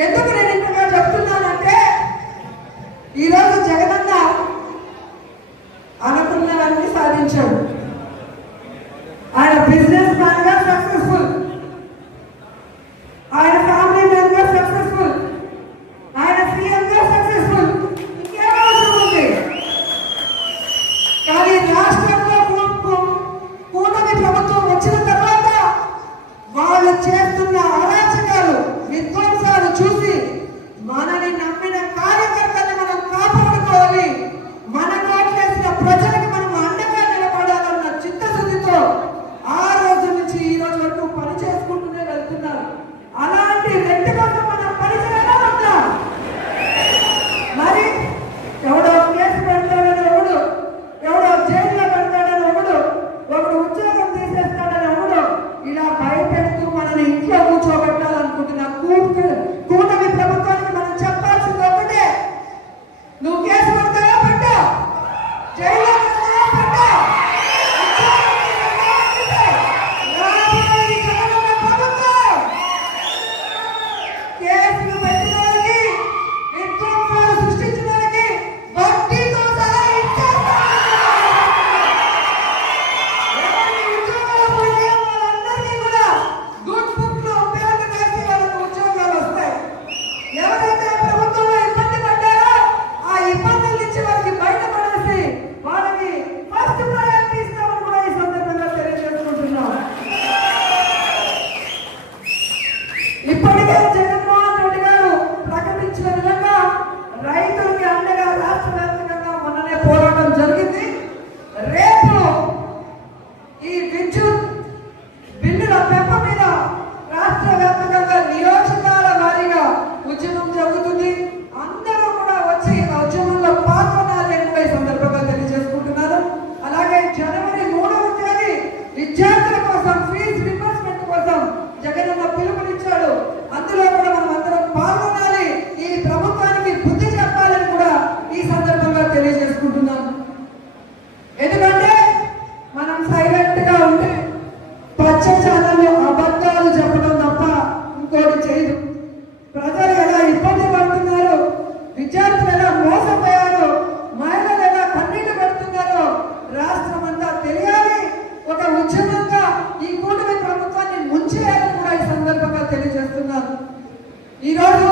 ఎందుకు నేను ఇంతగా చెప్తున్నానంటే ఈరోజు జగనన్న అనుకున్నవన్నీ సాధించాడు. పెంప మీద రాష్ట్ర వ్యాప్తంగా నియోజకాల వారీగా ఉద్యమం జరుగుతుంది. అందరూ కూడా వచ్చి ఉద్యమంలో పాల్గొనాలని సందర్భంగా తెలియజేసుకుంటున్నారు అలాగే జనవరి మూడవ తేదీ విద్యార్థుల కోసం ఫీజు రిమర్స్మెంట్ కోసం జగనన్న పిలుపునిచ్చాడు. అందులో కూడా మనం పాల్గొనాలి. ఈ ప్రభుత్వానికి బుద్ధి చెప్పాలని కూడా ఈ సందర్భంగా తెలియజేసుకుంటున్నాం ఈరోజు